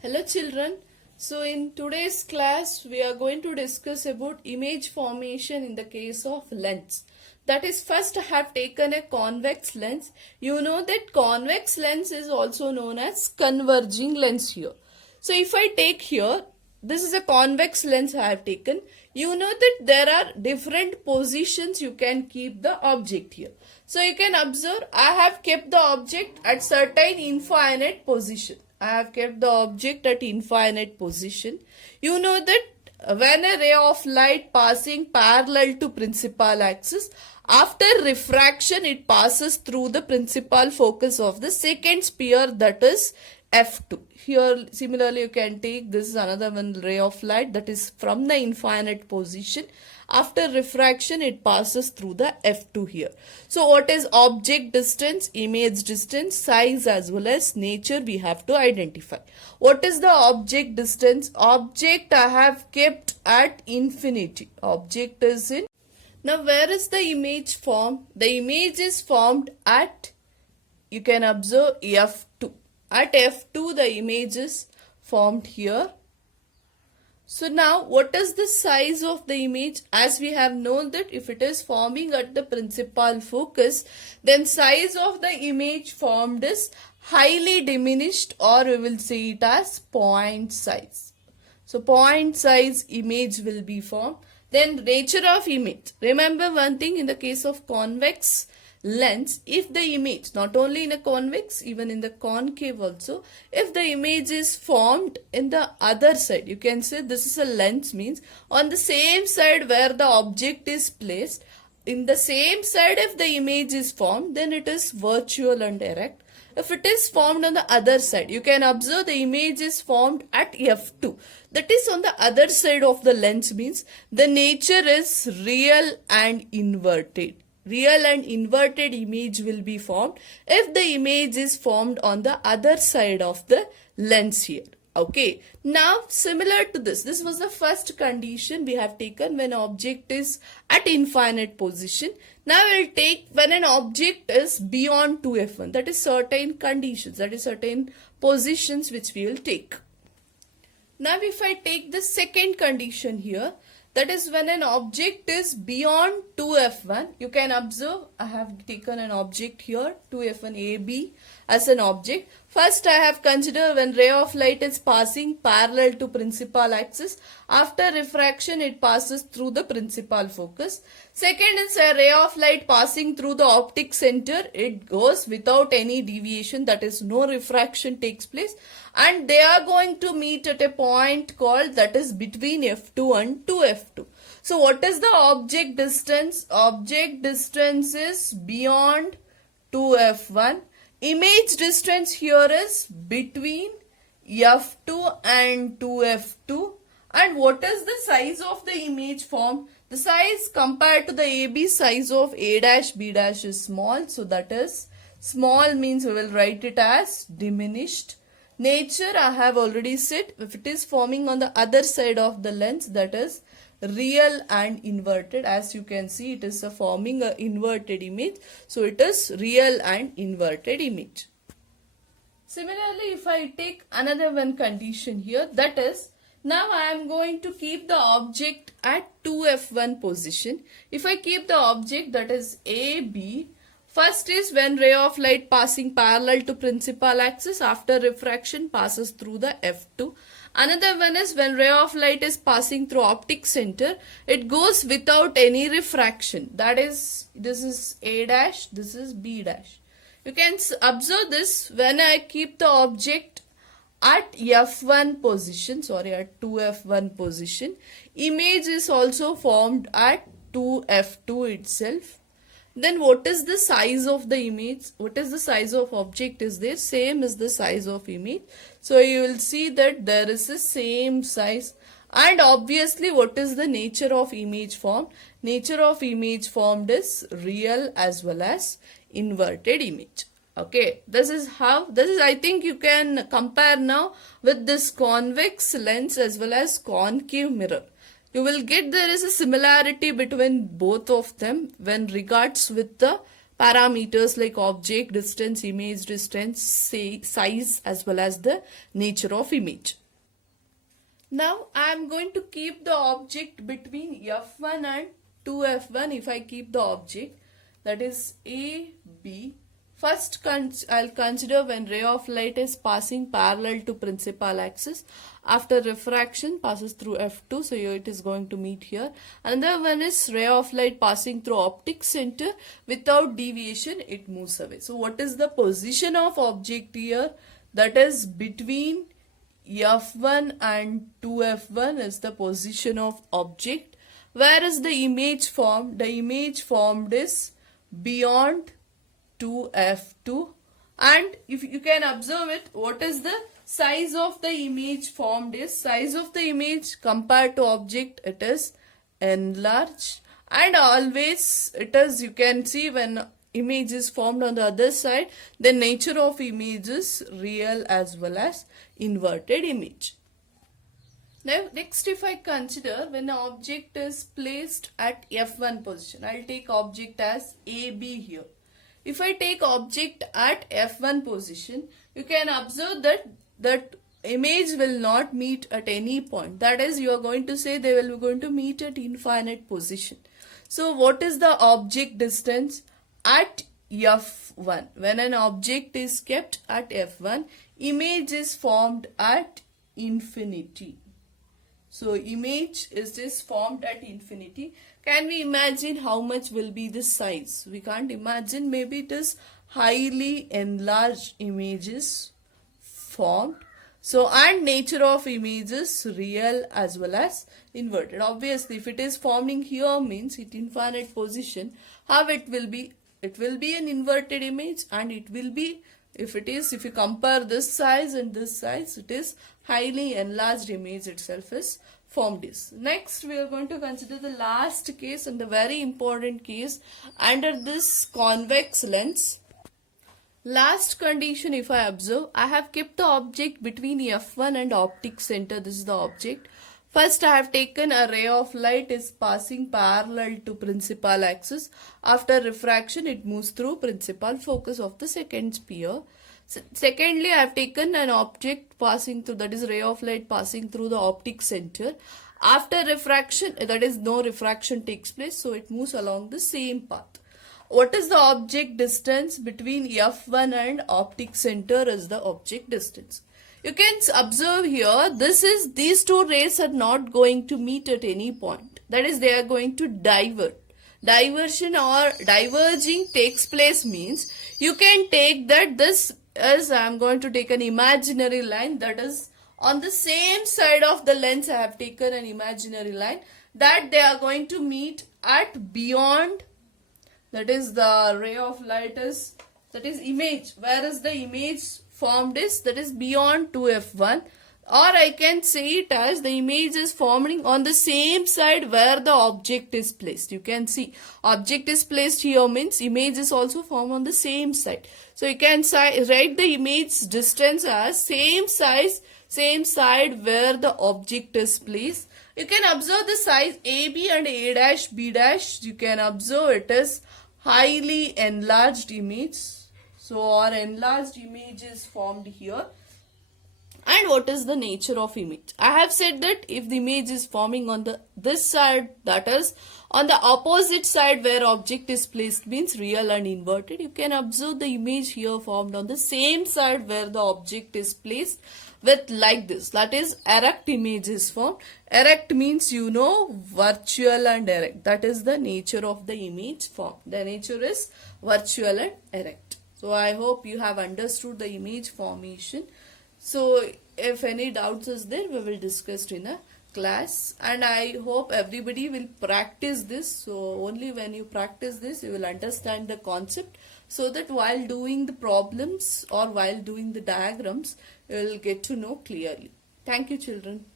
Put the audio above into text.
Hello children. So in today's class we are going to discuss about image formation in the case of lens. That is, first I have taken a convex lens. You know that convex lens is also known as converging lens here. So if I take here, this is a convex lens I have taken. You know that there are different positions you can keep the object here. So you can observe I have kept the object at certain infinite position. I have kept the object at infinite position. You know that when a ray of light passing parallel to principal axis, after refraction it passes through the principal focus of the second sphere, that is F2. Here similarly you can take, this is another one ray of light that is from the infinite position. After refraction it passes through the F2 here. So what is object distance, image distance, size as well as nature we have to identify. What is the object distance? Object I have kept at infinity. Object is in. Now where is the image formed? The image is formed at, you can observe, F2. At F2 the image is formed here. So now what is the size of the image? As we have known that if it is forming at the principal focus, then size of the image formed is highly diminished, or we will say it as point size. So point size image will be formed. Then nature of image. Remember one thing, in the case of convex lens, if the image, not only in a convex, even in the concave also, if the image is formed in the other side, you can say this is a lens, means on the same side where the object is placed, in the same side if the image is formed, then it is virtual and erect. If it is formed on the other side, you can observe the image is formed at F2. That is on the other side of the lens, means the nature is real and inverted. Real and inverted image will be formed if the image is formed on the other side of the lens here. Okay. Now similar to this was the first condition we have taken when object is at infinite position. Now we'll take when an object is beyond 2f1. That is certain conditions, that is certain positions which we will take. Now if I take the second condition here, that is when an object is beyond 2f1, you can observe I have taken an object here, 2f1 AB as an object. First I have considered when ray of light is passing parallel to principal axis. After refraction it passes through the principal focus. Second is a ray of light passing through the optic center. It goes without any deviation, that is no refraction takes place. And they are going to meet at a point called, that is between F2 and 2F2. So what is the object distance? Object distance is beyond 2F1. Image distance here is between F2 and 2F2. And what is the size of the image formed? The size compared to the AB size of A dash B dash is small. So that is small, means we will write it as diminished. Nature I have already said, if it is forming on the other side of the lens, that is real and inverted. As you can see, it is forming a inverted image. So it is real and inverted image. Similarly, if I take another one condition here, that is, now I am going to keep the object at 2f1 position. If I keep the object, that is AB, first is when ray of light passing parallel to principal axis, after refraction passes through the F2. Another one is when ray of light is passing through optic center, it goes without any refraction. That is, this is A dash, this is B dash. You can observe this when I keep the object at F1 position, at 2F1 position. Image is also formed at 2F2 itself. Then what is the size of the image? What is the size of object is there? Same is the size of image. So you will see that there is the same size. And obviously what is the nature of image formed? Nature of image formed is real as well as inverted image. Okay, this is I think you can compare now with this convex lens as well as concave mirror. you will get there is a similarity between both of them when regards with the parameters like object distance, image distance, size, as well as the nature of image. Now I am going to keep the object between f1 and 2f1. If I keep the object, that is A, B. First, I'll consider when ray of light is passing parallel to principal axis. After refraction, passes through F2, so it is going to meet here. Another one is ray of light passing through optic center. Without deviation, it moves away. So what is the position of object here? That is between F1 and 2F1 is the position of object. Where is the image formed? The image formed is beyond 2F2, and if you can observe it, what is the size of the image formed is, size of the image compared to object, it is enlarged, and always it is, you can see when image is formed on the other side, the nature of image is real as well as inverted image. Now next, if I consider when the object is placed at F1 position, I'll take object as AB here. If I take object at F1 position, you can observe that image will not meet at any point. That is, you are going to say they will be going to meet at infinite position. So what is the object distance at F1? When an object is kept at F1, image is formed at infinity. So image is formed at infinity. Can we imagine how much will be the size? We can't imagine. Maybe it is highly enlarged images formed. So, and nature of images real as well as inverted. Obviously, if it is forming here means it infinite position, how it will be? It will be an inverted image, and it will be, if you compare this size and this size, it is highly enlarged image itself is formed is. Next, we are going to consider the last case and the very important case under this convex lens. Last condition, if I observe, I have kept the object between F1 and optic center. This is the object. First, I have taken a ray of light is passing parallel to principal axis. After refraction, it moves through principal focus of the second sphere. Secondly, I have taken an object passing through, that is ray of light passing through the optic center. After refraction, that is no refraction takes place, so it moves along the same path. What is the object distance between F1 and optic center is the object distance. You can observe here, these two rays are not going to meet at any point. That is, they are going to divert. Diversion or diverging takes place means you can take that this is, I am going to take an imaginary line, that is on the same side of the lens. I have taken an imaginary line that they are going to meet at beyond, that is the ray of light is, that is image, whereas the image formed is, that is beyond 2F1, or I can say it as the image is forming on the same side where the object is placed. You can see object is placed here means image is also formed on the same side. So you can write the image distance as same size, same side where the object is placed. You can observe the size AB and A dash, B dash. You can observe it is highly enlarged image. So our enlarged image is formed here. And what is the nature of image? I have said that if the image is forming on this side, that is on the opposite side where object is placed means real and inverted. You can observe the image here formed on the same side where the object is placed with like this. That is erect image is formed. Erect means virtual and erect. That is the nature of the image formed. The nature is virtual and erect. So I hope you have understood the image formation. So if any doubts is there, we will discuss in a class, and I hope everybody will practice this. So only when you practice this, you will understand the concept, so that while doing the problems or while doing the diagrams, you will get to know clearly. Thank you, children.